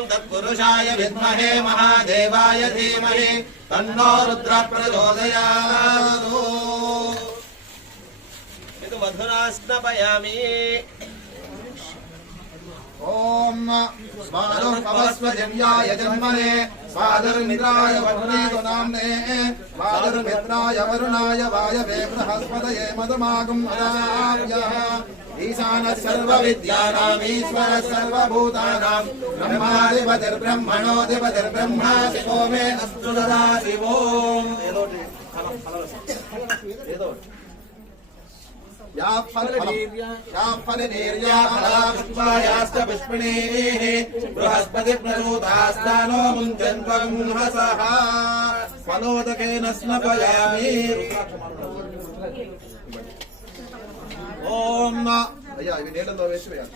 ఓం తత్పురుషాయ విద్మహే మహాదేవాయ ధీమహి తన్నో రుద్ర ప్రచోదయాత్. ఇది మధునా స్నపయామి. ఓం స్వాదుర్పవస్వజన్యాయ జన్మనే స్వాదుర్మిత్రాయ వరుణేతునామ్నే స్వాదుర్మిత్రాయ వరుణాయ వాయవే బృహస్పతయే మధుమాగం అదార్యః. ఈశానः సర్వవిద్యానాం ఈశ్వరः సర్వభూతానాం బ్రహ్మాధిపతిర్బ్రహ్మణోధిపతిర్బ్రహ్మ శివో మే అస్తు సదాశివో. బృహస్పతి ప్రసూతాస్తానో ముంచన్వం హసః ఫలోదకేన స్నపయామి. ఓం అయ్యా ఇవి నీళ్ళలో వేసి వేయాలి.